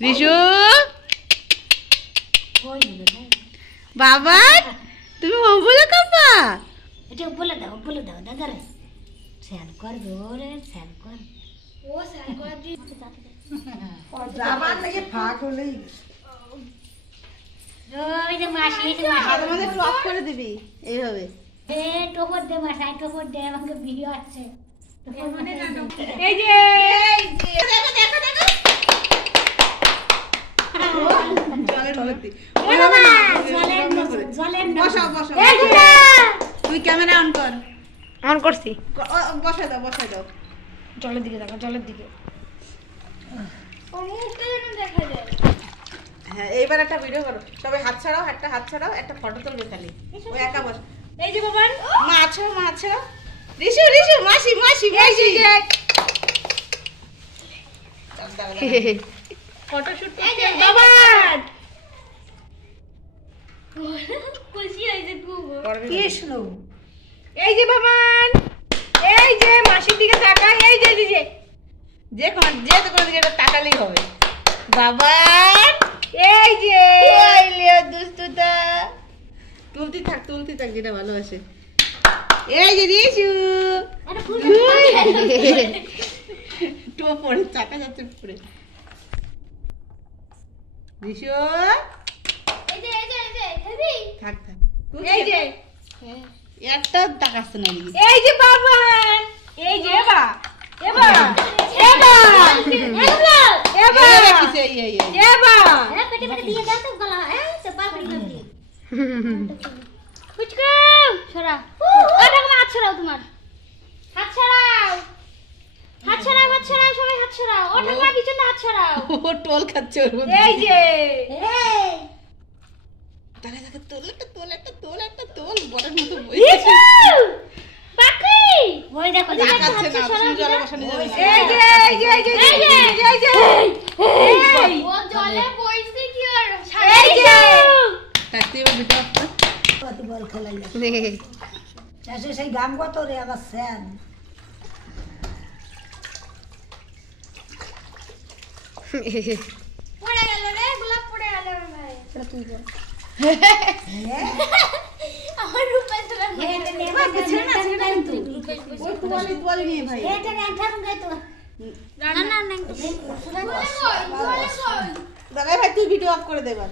রিশু বাবা তুমি ও বলে কাপা এটা বলে দাও দাদা রে স্যান কর গোরে স্যান কর ও স্যান কর দি যাবার লাগে ফাঁক হলেই ওই যে মাসি আমাদের ব্লক করে দিবি এইভাবে এ টোপর দে মাসাই টোপর দে আমাকে ভিডিও আছে এই যে দেখো দেখো দেখো তুই ক্যামেরা অন কর অন করছি বসাই দাও জলের দিকে দেখো জলের দিকে হ্যাঁ এইবার একটা ভিডিও করো সবাই হাত ছাড়াও একটা ফটো তুলবে খালি ওই একা বস এই যে বাবা মা আছো রিশু মাসি ফটো শুট করতে বাবা খুশি হইছে খুব কৃষ্ণ এই যে বাবান এই যে মাসির দিকে তাকা এই যে যে তো কোনো দিকে তাকালেই হবে বাবান এই যে আইলিও দুষ্টুটা তুলতি থাক যেটা ভালোবাসে এই যে রিশু তো পড়ে চাকা যাচ্ছে পড়ে রিশু এই যে হেভি থাক এই যে একটা তাকাচ্ছে না এই যে বাবান এই যে এবা কিসে এই আরে পেটে দিয়ে দাও তো গলা তো পাপড়ি দিয়ে ফুচকা ছড়া ওটা হাত ছড়াও তোমার হাত ছড়াও সবাই হাত ছড়াও ওটা মা পিছনে হাত ছড়াও ও টোল খাচ্ছে ওর মধ্যে এই যে তারে তোল একটা তোল বড় মতো বই পাখি ওই দেখো তাকাচ্ছে না তুমি জলে বসানো যাবে এই ও জলে বইছে কি আর এই যে তাতে ভিডিও কত বল খেলাই চাষে সেই গাম কত রে আবার স্যান পড়ে গেল রে গোলাপ পড়ে গেল ভাই এটা তুই কর আমার রূপে চলে তোয়ালি নিয়ে ভাই এটা রাখা গায় তো না দাদা ভাই তুই ভিডিও অফ করে দেবা